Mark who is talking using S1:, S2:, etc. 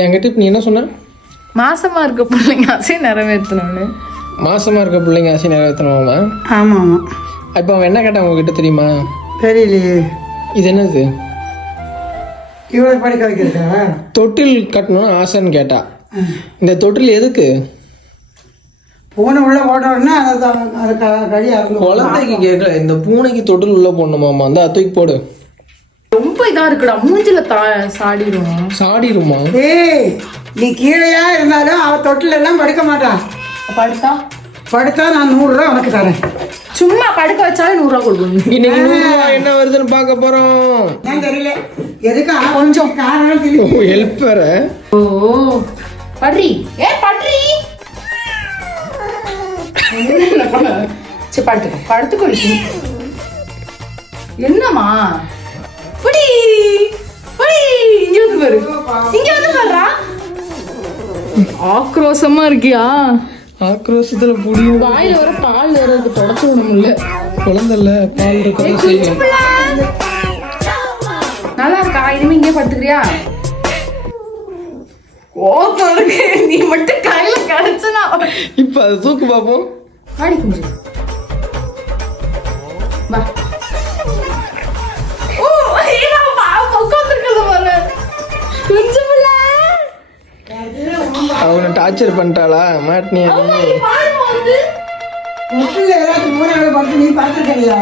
S1: என்கிட்ட இப்ப நீ என்ன சொன்ன?
S2: மாசமா இருக்க பிள்ளைங்க ஆசையை நிறைவேற்றணும்னு.
S1: மாசமா இருக்க பிள்ளைங்க ஆசை நிறைவேற்றணுமா
S3: ஆமாம். ஆமாம்
S1: இப்போ அவன் என்ன கேட்டான் உங்ககிட்ட தெரியுமா?
S3: தெரியலையே.
S1: இது என்னது?
S3: இவ்வளோ படிக்க வைக்கிறதா?
S1: தொட்டில் கட்டணும்னு ஆசைன்னு கேட்டா. இந்த தொட்டில் எதுக்கு?
S3: பூனை உள்ளே போட்டோடனே அதை அதை க கடி அறந்து
S1: குழந்தைக்கு கேட்கல இந்த பூனைக்கு தொட்டில் உள்ள போடணுமாமா அந்த தூக்கி போடு.
S2: இதா இருக்குடா மூஞ்சில தா சாடிடும்?
S1: சாடிருமா
S3: ஏய் நீ கீழையா இருந்தாலும் அவள் தொட்டில் எல்லாம் படுக்க மாட்டான்
S2: படுத்தா?
S3: படுத்தா நான் நூறுரூவா உனக்கு தரேன்.
S2: சும்மா படுக்க வச்சாலே நூறுரூவா கொடுக்கணும்.
S1: இன்னைக்கு நூறு ரூபாய் என்ன வருதுன்னு பார்க்க போறோம்.
S3: ஏன் தெரியல? எதுக்கு? கொஞ்சம் காரணம் தெரியும்
S1: ஹெல்ப் வேற.
S2: ஓ பட்ரி. ஏ பட்ரி. என்ன பண்ண? சரி படுத்துக்கோ படுத்துக்கோ. என்னம்மா? இங்க வந்து பாருடா ஆக்ரோஷமா இருக்கியா?
S1: ஆக்ரோஷத்துல புடியும்
S2: வாயில வர பால் வர தொடச்சு விட முடியல.
S1: குழந்தைல பால் இருக்கதான் செய்யும்.
S2: நல்லா இருக்கா? இனிமே இங்கே படுத்துக்கிறியா? ஓப்பம் இருக்கு. நீ மட்டும் கையில கிடைச்சனா.
S1: இப்ப அது தூக்கு பார்ப்போம்
S2: ஆடி குஞ்சு. வா.
S1: டார்ச்சர் பண்ணிட்டாளா? மாட்டினியா. நீ
S3: தொட்டில் ஏதாச்சும் மூணு படுத்து நீ பார்த்துருக்கியா